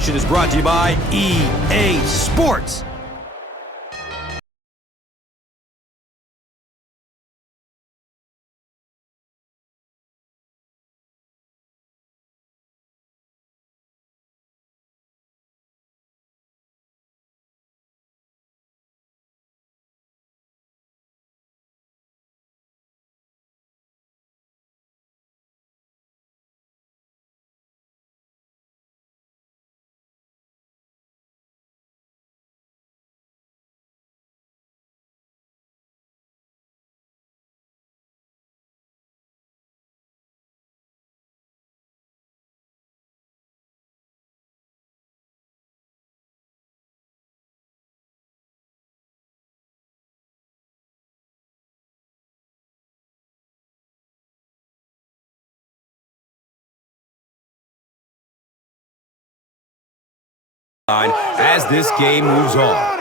information is brought to you by EA Sports. As this game moves on.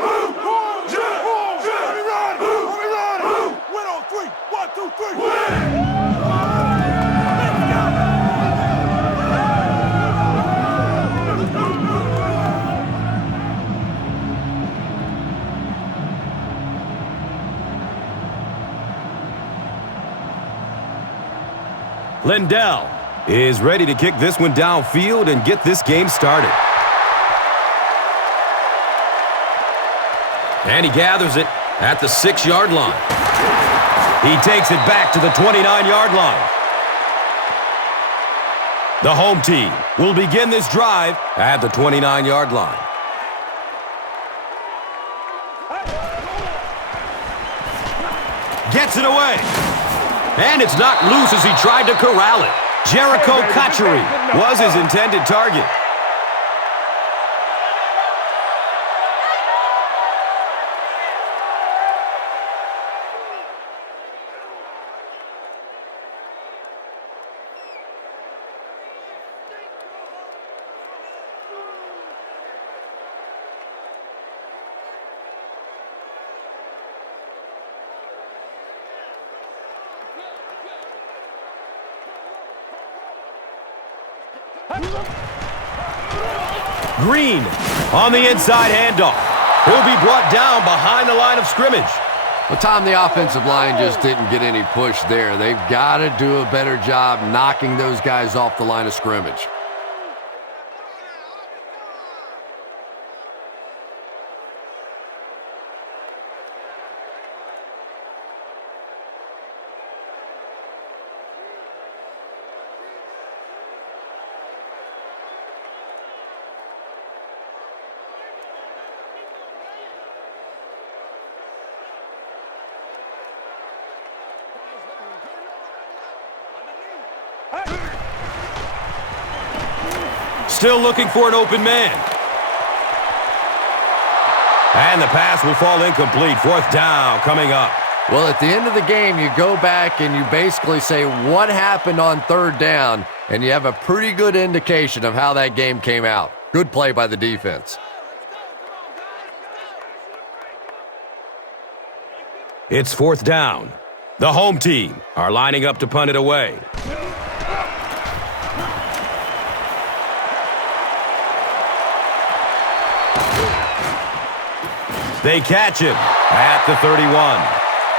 Lindell is ready to kick this one downfield and get this game started. And he gathers it at the 6-yard line. He takes it back to the 29-yard line. The home team will begin this drive at the 29-yard line. Gets it away. And it's knocked loose as he tried to corral it. Jericho Cotchery was his intended target. Green on the inside handoff. He'll be brought down behind the line of scrimmage. Well, Tom, the offensive line just didn't get any push there. They've got to do a better job knocking those guys off the line of scrimmage. Still looking for an open man. And the pass will fall incomplete. 4th down coming up. Well, at the end of the game, you go back and you basically say what happened on 3rd down, and you have a pretty good indication of how that game came out. Good play by the defense. It's 4th down. The home team are lining up to punt it away. They catch him at the 31.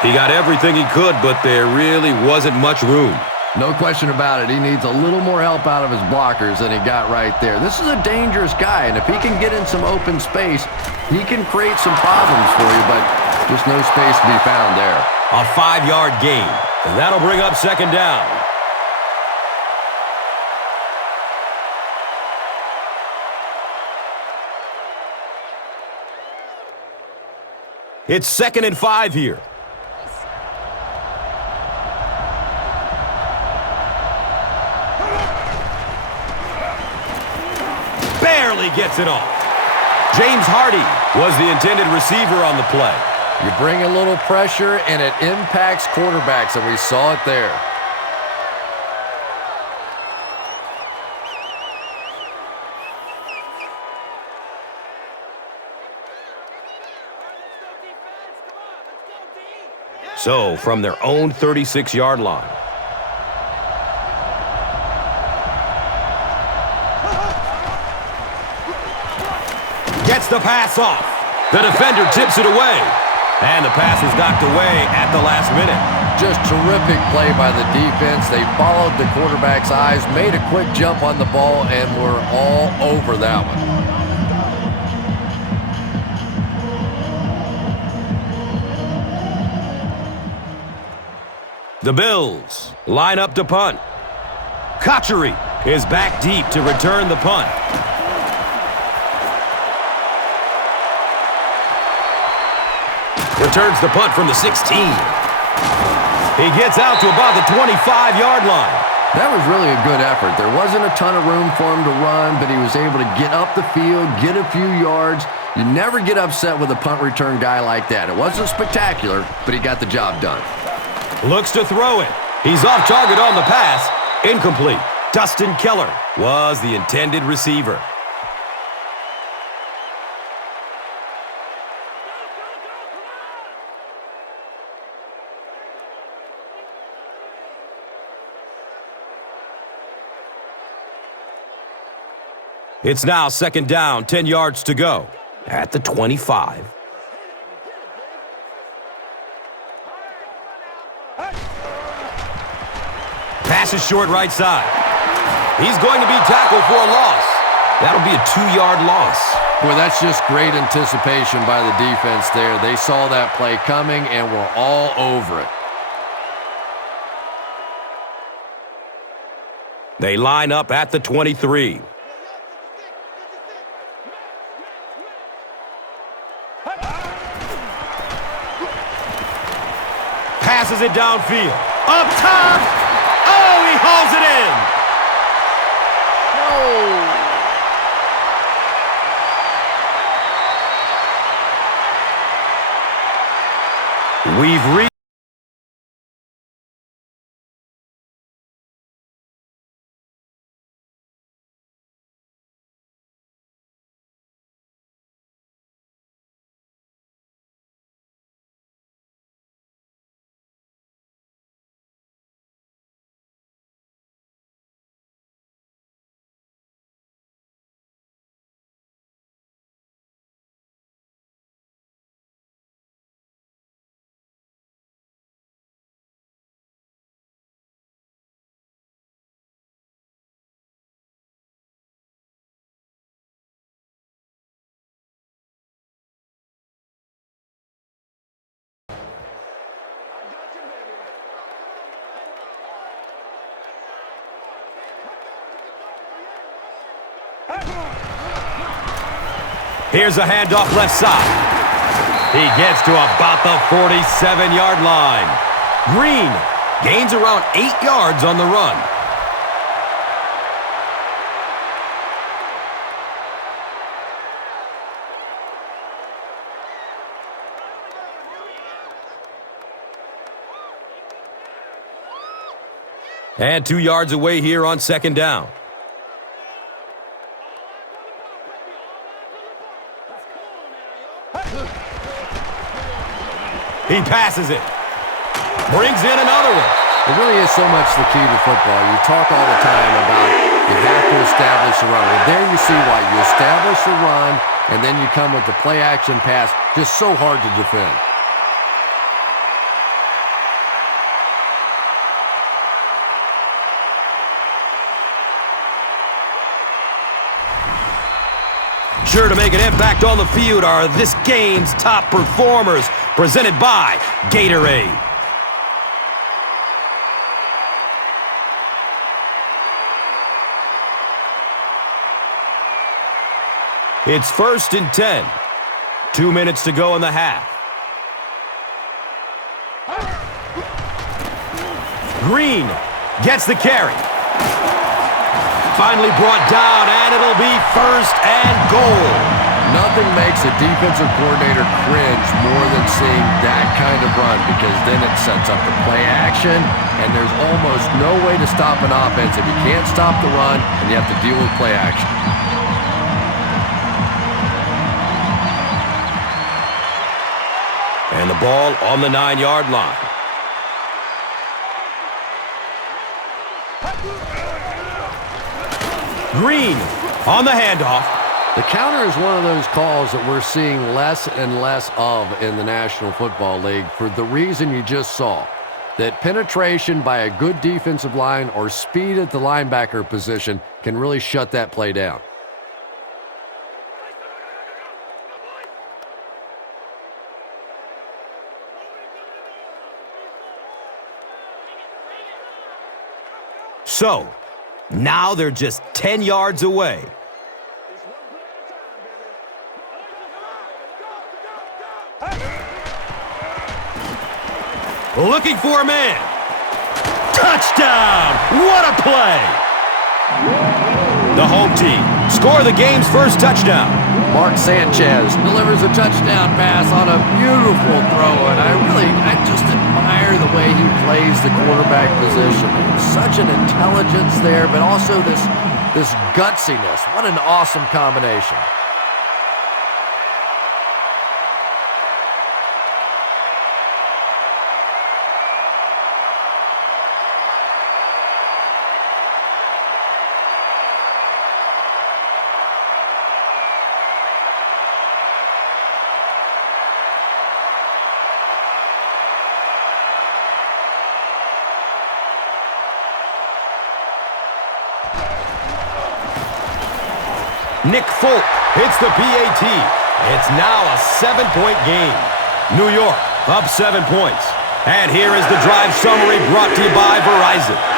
He got everything he could, but there really wasn't much room. No question about it. He needs a little more help out of his blockers than he got right there. This is a dangerous guy, and if he can get in some open space, he can create some problems for you, but just no space to be found there. A 5-yard gain, and that'll bring up 2nd down. It's 2nd and 5 here. Barely gets it off. James Hardy was the intended receiver on the play. You bring a little pressure, and it impacts quarterbacks, and we saw it there. So, from their own 36-yard line. Gets the pass off. The defender tips it away. And the pass was knocked away at the last minute. Just terrific play by the defense. They followed the quarterback's eyes, made a quick jump on the ball, and were all over that one. The Bills line up to punt. Kotchery is back deep to return the punt. Returns the punt from the 16. He gets out to about the 25-yard line. That was really a good effort. There wasn't a ton of room for him to run, but he was able to get up the field, get a few yards. You never get upset with a punt return guy like that. It wasn't spectacular, but he got the job done. Looks to throw it. He's off target on the pass. Incomplete. Dustin Keller was the intended receiver. It's now second down, 10 yards to go at the 25. Pass is short right side. He's going to be tackled for a loss. That'll be a 2-yard loss. Boy, that's just great anticipation by the defense there. They saw that play coming and were all over it. They line up at the 23. Passes it downfield. Up top. Oh, he hauls it in. We've reached. Here's a handoff left side. He gets to about the 47-yard line. Green gains around 8 yards on the run. And 2 yards away here on second down. He passes it. Brings in another one. It really is so much the key to football. You talk all the time about you have to establish a run. Well, there you see why. You establish a run, and then you come with the play-action pass. Just so hard to defend. Sure to make an impact on the field are this game's top performers, presented by Gatorade. It's 1st and 10. 2 minutes to go in the half. Green gets the carry. Finally brought down, and it'll be 1st and goal. Nothing makes a defensive coordinator cringe more than seeing that kind of run, because then it sets up the play action, and there's almost no way to stop an offense if you can't stop the run and you have to deal with play action. And the ball on the 9-yard line. Green on the handoff. The counter is one of those calls that we're seeing less and less of in the National Football League for the reason you just saw. That penetration by a good defensive line or speed at the linebacker position can really shut that play down. So, now they're just 10 yards away. Looking for a man. Touchdown! What a play! The home team score the game's first touchdown. Mark Sanchez delivers a touchdown pass on a beautiful throw, and I just admire the way he plays the quarterback position. Such an intelligence there, but also this gutsiness. What an awesome combination. Nick Folk hits the PAT. It's now a 7-point game. New York up 7 points. And here is the drive summary brought to you by Verizon.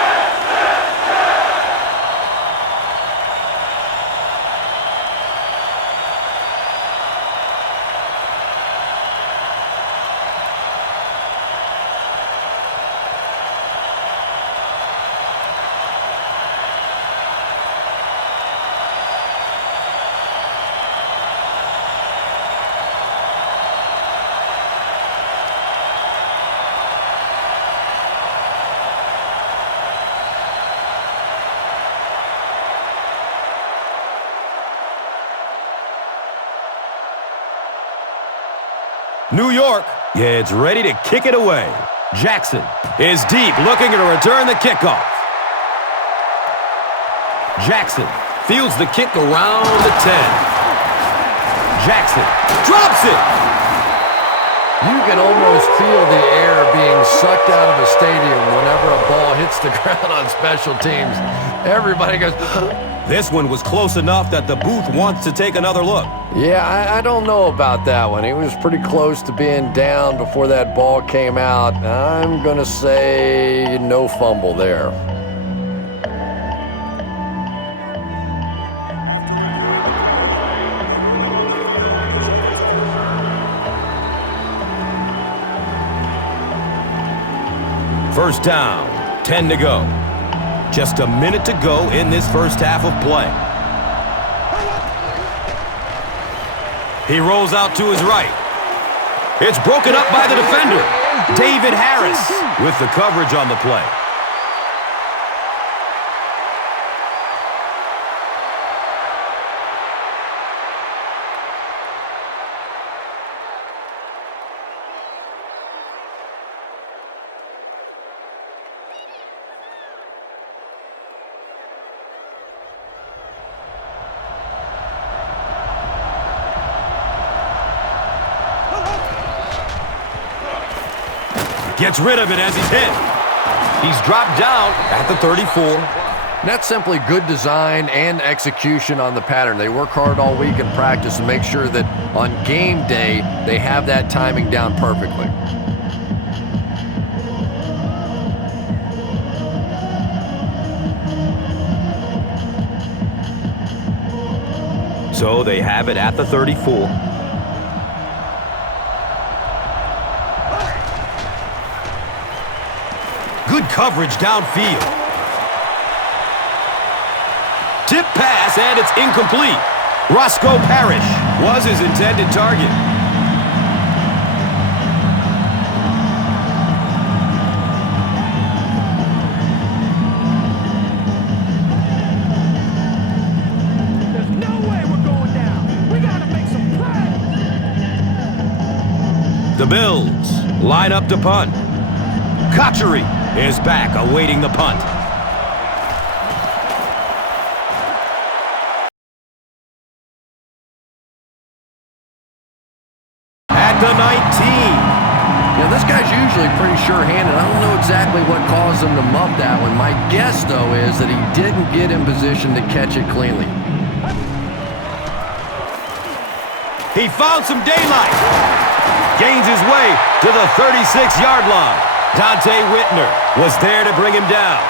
New York is ready to kick it away. Jackson is deep, looking to return the kickoff. Jackson fields the kick around the 10. Jackson drops it. You can almost feel the air being sucked out of a stadium whenever a ball hits the ground on special teams. Everybody goes... This one was close enough that the booth wants to take another look. Yeah, I don't know about that one. He was pretty close to being down before that ball came out. I'm going to say no fumble there. First down, 10 to go. Just a minute to go in this first half of play. He rolls out to his right. It's broken up by the defender, David Harris, with the coverage on the play. Gets rid of it as he's hit. He's dropped down at the 34. That's simply good design and execution on the pattern. They work hard all week in practice to make sure that on game day they have that timing down perfectly. So they have it at the 34. Good coverage downfield. Tip pass, and it's incomplete. Roscoe Parrish was his intended target. There's no way we're going down. We gotta make some plays. The Bills line up to punt. Kotchery is back awaiting the punt. the 19. Yeah, this guy's usually pretty sure-handed. I don't know exactly what caused him to muff that one. My guess, though, is that he didn't get in position to catch it cleanly. He found some daylight. Gains his way to the 36-yard line. Dante Whitner was there to bring him down.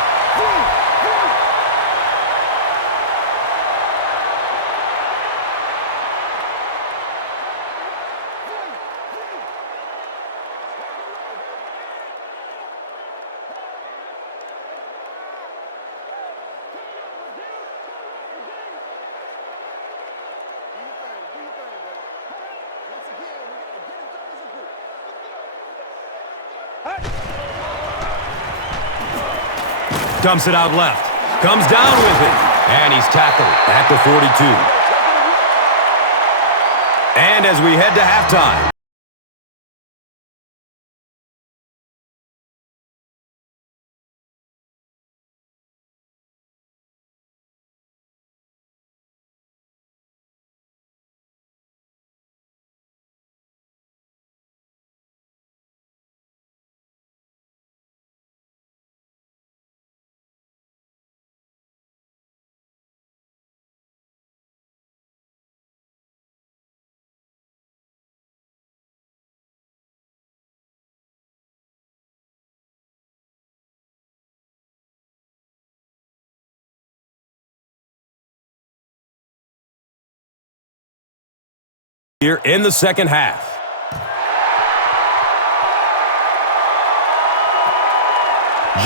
Dumps it out left. Comes down with it. And he's tackled at the 42. And as we head to halftime. Here in the second half.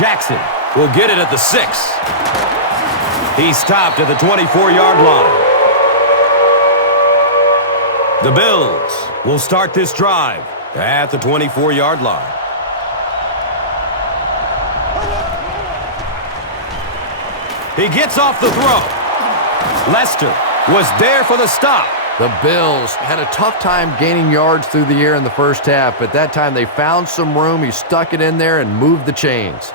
Jackson will get it at the 6. He's stopped at the 24-yard line. The Bills will start this drive at the 24-yard line. He gets off the throw. Lester was there for the stop. The Bills had a tough time gaining yards through the air in the first half, but that time they found some room. He stuck it in there and moved the chains.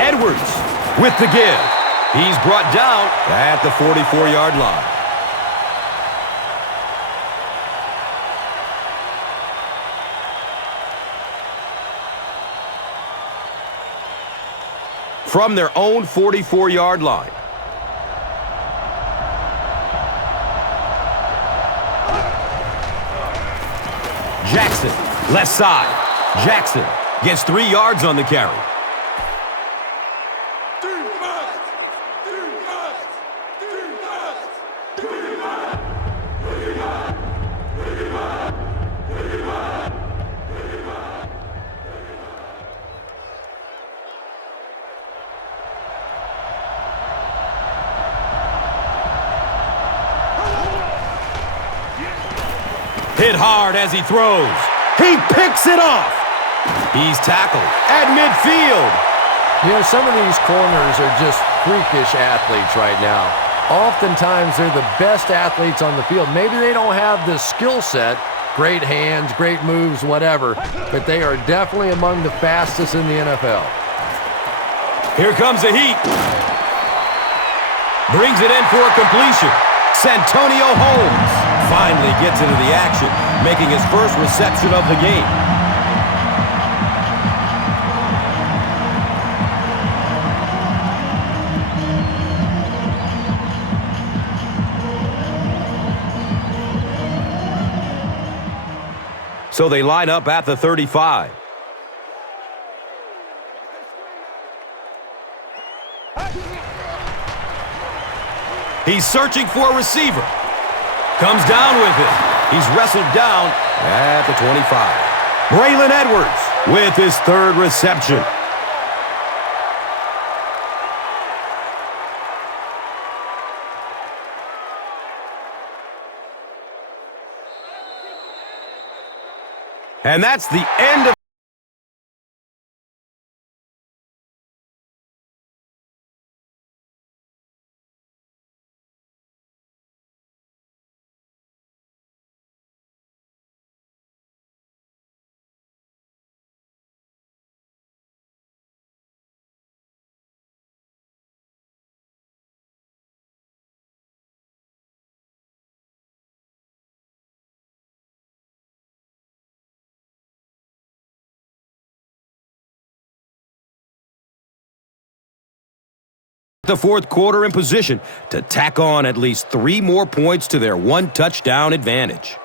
Edwards with the give. He's brought down at the 44-yard line. From their own 44-yard line. Jackson, left side. Jackson gets 3 yards on the carry. Hit hard as he throws. He picks it off. He's tackled at midfield. You know, some of these corners are just freakish athletes right now. Oftentimes, they're the best athletes on the field. Maybe they don't have the skill set, great hands, great moves, whatever, but they are definitely among the fastest in the NFL. Here comes the heat. Brings it in for a completion. Santonio Holmes finally gets into the action, making his first reception of the game. So they line up at the 35. He's searching for a receiver. Comes down with it. He's wrestled down at the 25. Braylon Edwards with his third reception. And that's the end of The fourth quarter in position to tack on at least 3 more points to their 1-touchdown advantage.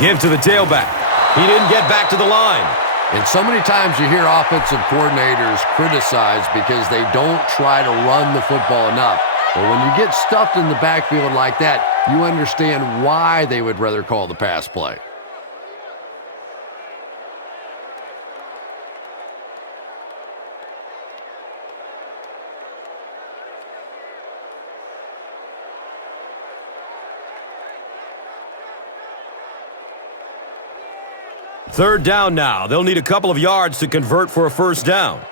Give to the tailback. He didn't get back to the line. And so many times you hear offensive coordinators criticized because they don't try to run the football enough. But when you get stuffed in the backfield like that, you understand why they would rather call the pass play. Third down now. They'll need a couple of yards to convert for a first down.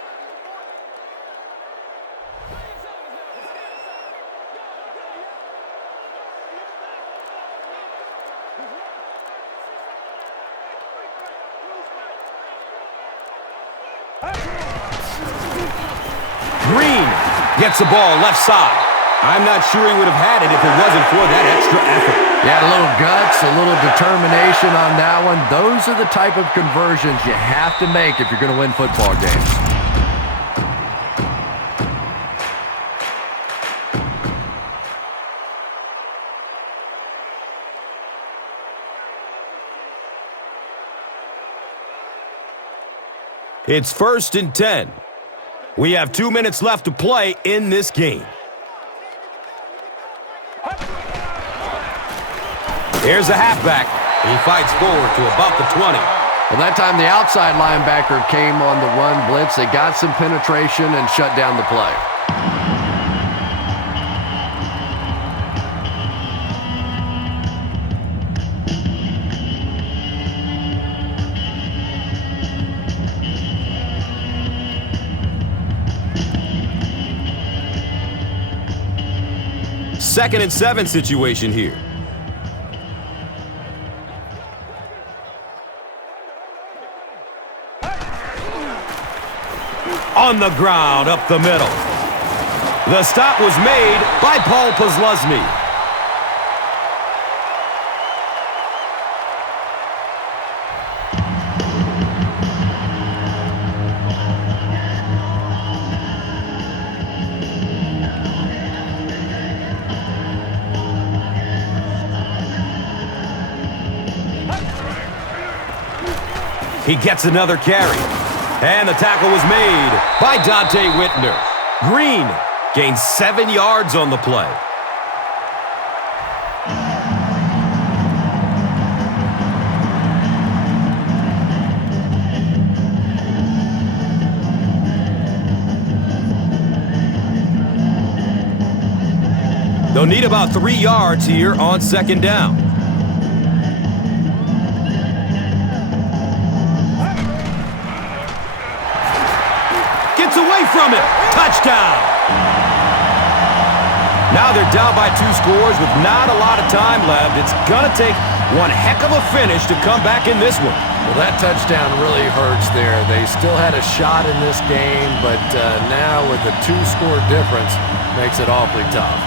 Green gets the ball left side. I'm not sure he would have had it if it wasn't for that extra effort. Yeah, a little guts, a little determination on that one. Those are the type of conversions you have to make if you're going to win football games. It's 1st and 10. We have 2 minutes left to play in this game. Here's the halfback. He fights forward to about the 20. Well, that time the outside linebacker came on the run blitz. They got some penetration and shut down the play. Second and 7 situation here. On the ground, up the middle. The stop was made by Paul Posluszny. He gets another carry. And the tackle was made by Dante Whitner. Green gains 7 yards on the play. They'll need about 3 yards here on second down. Away from it. Touchdown. Now they're down by 2 scores with not a lot of time left. It's going to take one heck of a finish to come back in this one. Well, that touchdown really hurts there. They still had a shot in this game, but now with the 2-score difference, makes it awfully tough.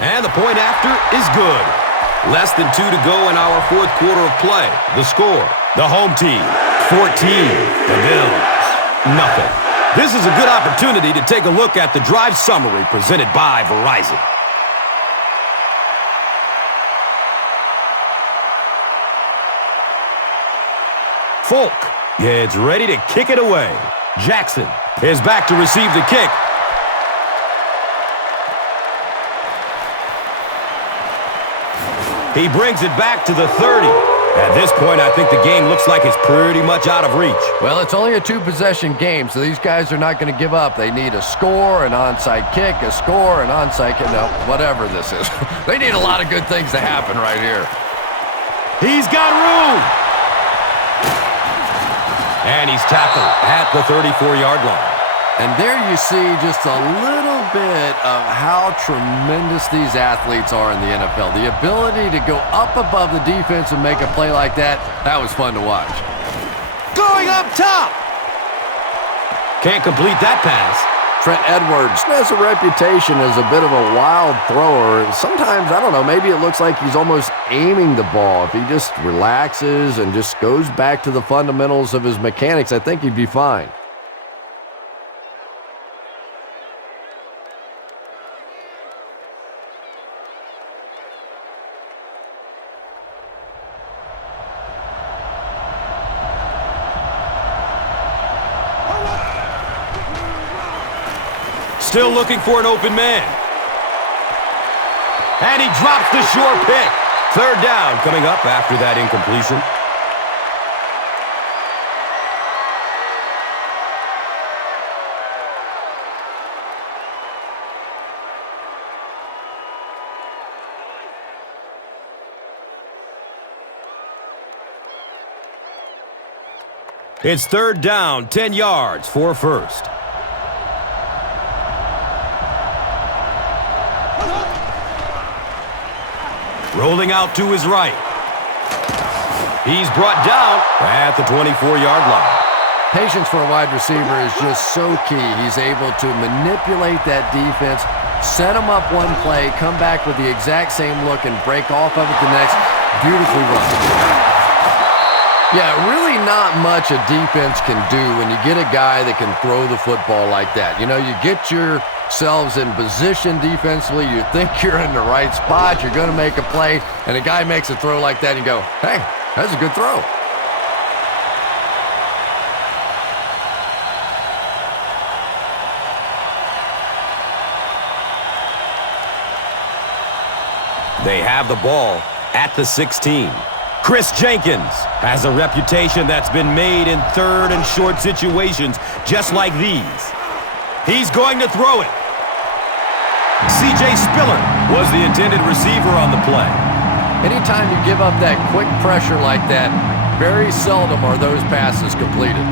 And the point after is good. Less than 2 to go in our fourth quarter of play. The score, the home team, 14. The Bills, nothing. This is a good opportunity to take a look at the drive summary presented by Verizon. Folk is ready to kick it away. Jackson is back to receive the kick. He brings it back to the 30. At this point, I think the game looks like it's pretty much out of reach. Well, it's only a 2-possession game, so these guys are not going to give up. They need a score, an onside kick, a score, an onside kick. No, whatever this is. They need a lot of good things to happen right here. He's got room. And he's tackled at the 34-yard line. And there you see just a little bit of how tremendous these athletes are in the NFL. The ability to go up above the defense and make a play like that, that was fun to watch. Going up top. Can't complete that pass. Trent Edwards has a reputation as a bit of a wild thrower. Sometimes, I don't know, maybe it looks like he's almost aiming the ball. If he just relaxes and just goes back to the fundamentals of his mechanics, I think he'd be fine. Still looking for an open man. And he drops the sure pick. Third down coming up after that incompletion. It's third down, 10 yards for first. Rolling out to his right. He's brought down at the 24-yard line. Patience for a wide receiver is just so key. He's able to manipulate that defense, set them up one play, come back with the exact same look, and break off of it the next. Beautifully run. Yeah, really not much a defense can do when you get a guy that can throw the football like that. You know, you get yourselves in position defensively, you think you're in the right spot, you're going to make a play, and a guy makes a throw like that, and you go, hey, that's a good throw. They have the ball at the 16. Chris Jenkins has a reputation that's been made in third and short situations just like these. He's going to throw it. C.J. Spiller was the intended receiver on the play. Anytime you give up that quick pressure like that, very seldom are those passes completed.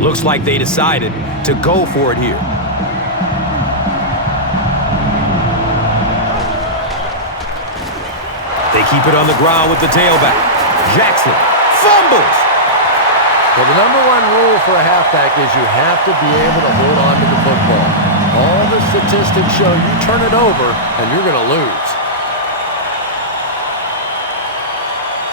Looks like they decided to go for it here. They keep it on the ground with the tailback. Jackson fumbles. Well, the number one rule for a halfback is you have to be able to hold on to the football. All the statistics show you turn it over and you're going to lose.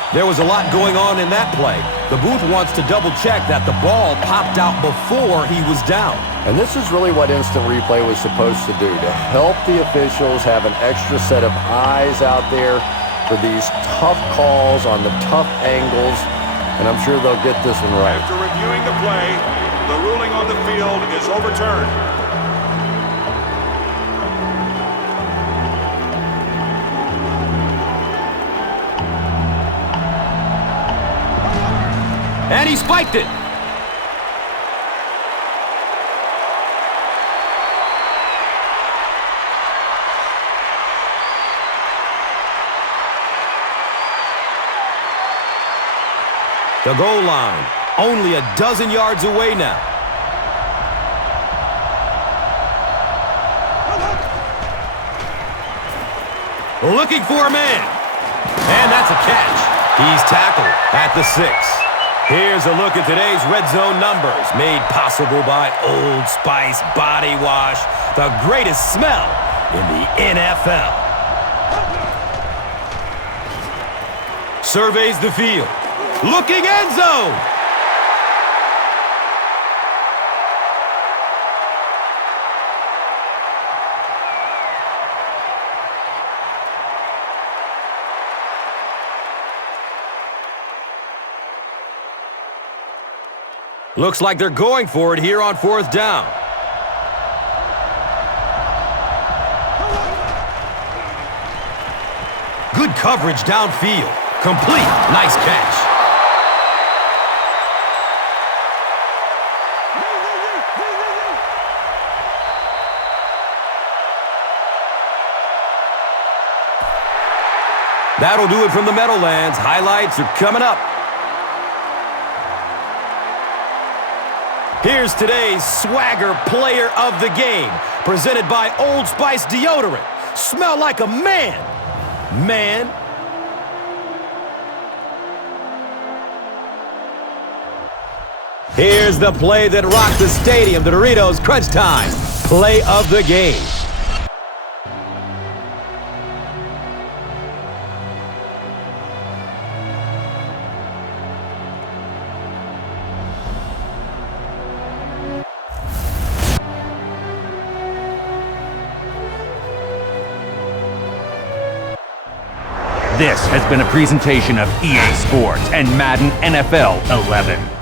There was a lot going on in that play. The booth wants to double-check that the ball popped out before he was down. And this is really what instant replay was supposed to do, to help the officials have an extra set of eyes out there for these tough calls on the tough angles, and I'm sure they'll get this one right. After reviewing the play, the ruling on the field is overturned. And he spiked it. The goal line, only a dozen yards away now. Looking for a man. And that's a catch. He's tackled at the 6. Here's a look at today's red zone numbers, made possible by Old Spice Body Wash, the greatest smell in the NFL. Surveys the field. Looking end zone. Looks like they're going for it here on 4th down. Good coverage downfield. Complete. Nice catch. That'll do it from the Meadowlands. Highlights are coming up. Here's today's Swagger Player of the Game, presented by Old Spice Deodorant. Smell like a man. Man. Here's the play that rocked the stadium, the Doritos Crunch Time. Play of the game. This has been a presentation of EA Sports and Madden NFL 11.